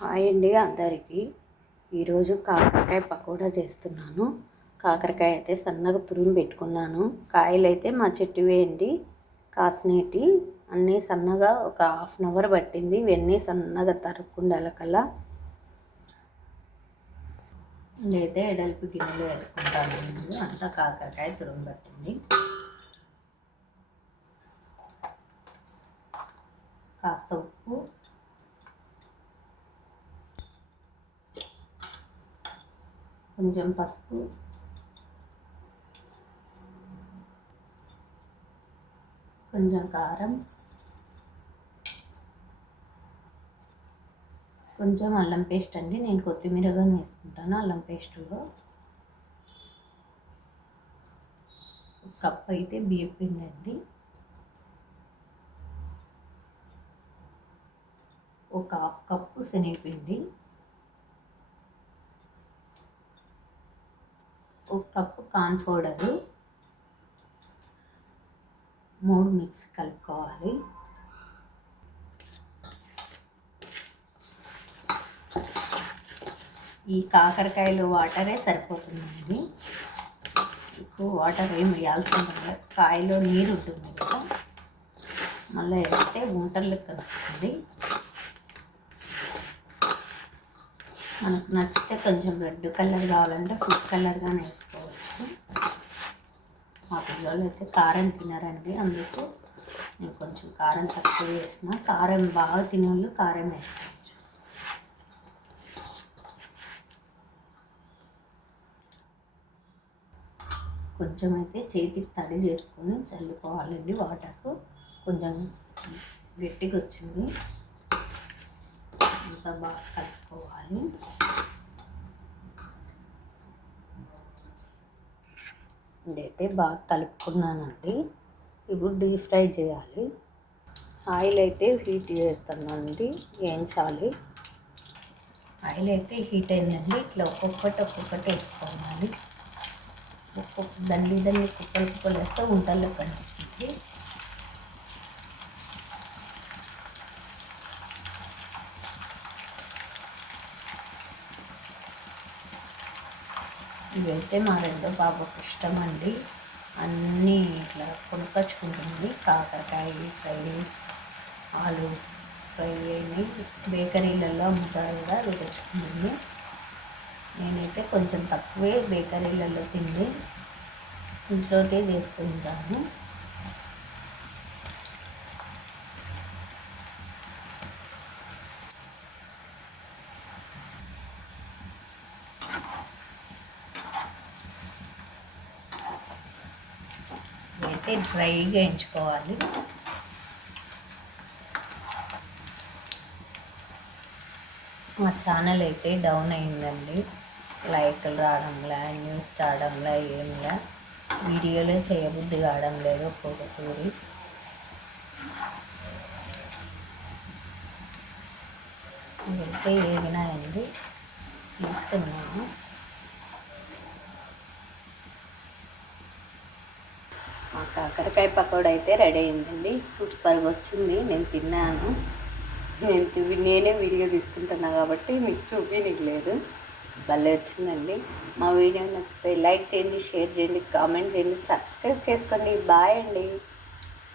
Hi అండి అందరికీ. ఈరోజు కాకరకాయ పకోడా చేస్తున్నాను. కాకరకాయ అయితే సన్నగా తురిమి పెట్టుకున్నాను. కాయలు అయితే మా చెట్టువే అండి, కాసినేటి అన్నీ సన్నగా ఒక హాఫ్ అన్ అవర్ పట్టింది. ఇవన్నీ సన్నగా తరుక్కుండాలకల్లా ఇదైతే ఎడల్పు గిన్నెలో వేసుకుంటాను. అంతా కాకరకాయ తురిమి పట్టింది. కాస్త ఉప్పు, కొంచెం పసుపు, కొంచెం కారం, కొంచెం అల్లం పేస్ట్ అండి. నేను కొత్తిమీరగా వేసుకుంటాను. అల్లం పేస్టులో ఒక కప్ అయితే బియ్యం పిండి అండి, ఒక హాఫ్ కప్పు శనగపిండి, ఒక కప్పు కార్న్ పౌడరు, 3 మిక్స్ కలుపుకోవాలి. ఈ కాకరకాయలు వాటరే సరిపోతుందండి, ఎక్కువ వాటర్ ఏం వేయాల్సిన లేదు. కాయలో నీరు ఉంటుంది కదా, మళ్ళీ వేస్తే గుంటలు కలుస్తుంది. మనకు నచ్చితే కొంచెం రెడ్ కలర్ కావాలంటే ఫుడ్ కలర్గానే వేసుకోవచ్చు. మా పిల్లలు అయితే కారం తినరండి, అందుకు నేను కొంచెం కారం తక్కువ వేసిన. కారం బాగా తినేవాళ్ళు కారం వేసుకోవచ్చు. కొంచెం అయితే చేతికి తడి చేసుకొని చల్లుకోవాలండి. వాటర్ కొంచెం గట్టిగా వచ్చింది, అంతా బాగా కలుపుకోవాలి. ఇదైతే బాగా కలుపుకున్నానండి. ఇప్పుడు డీప్ ఫ్రై చేయాలి. ఆయిల్ అయితే హీట్ చేస్తానండి, వేయించాలి. ఆయిల్ అయితే హీట్ అయిందండి. ఇట్లా ఒక్కొక్కటి వేసుకోవాలి. ఒక్కొక్క దండి కుప్పలు వేస్తే ఉంటల్లో కనిపిస్తుంది. ఇవైతే మా రెండో బాబుకు ఇష్టం అండి. అన్నీ ఇట్లా కొనుక్కొచ్చుకుంటుంది. కాకరకాయ ఫ్రై, ఆలు ఫ్రై అయినాయి బేకరీలలో అమ్ముతారు కదా, అది తెచ్చుకుంటుంది. నేనైతే కొంచెం తక్కువే బేకరీలలో తిండి, ఇంట్లోనే చేసుకుంటాను. అయితే డ్రైగా వేయించుకోవాలి. మా ఛానల్ అయితే డౌన్ అయిందండి, లైక్లు రావడంలా, న్యూస్ రావడంలా, ఏంలా వీడియోలో చేయబుద్ధి కావడం లేదు. ఒక్కొక్కసారి ఇవైతే ఏగినాయండి, తీస్తున్నాను. మా కాకరకాయ పకోడా అయితే రెడీ అయిందండి. సూపర్గా వచ్చింది. నేను తిన్నాను. నేనే వీడియో తీసుకుంటున్నా కాబట్టి మీకు చూపించలేదు. భలే వచ్చిందండి. మా వీడియో నచ్చితే లైక్ చేయండి, షేర్ చేయండి, కామెంట్ చేయండి, సబ్స్క్రైబ్ చేసుకోండి. బాయ్ అండి.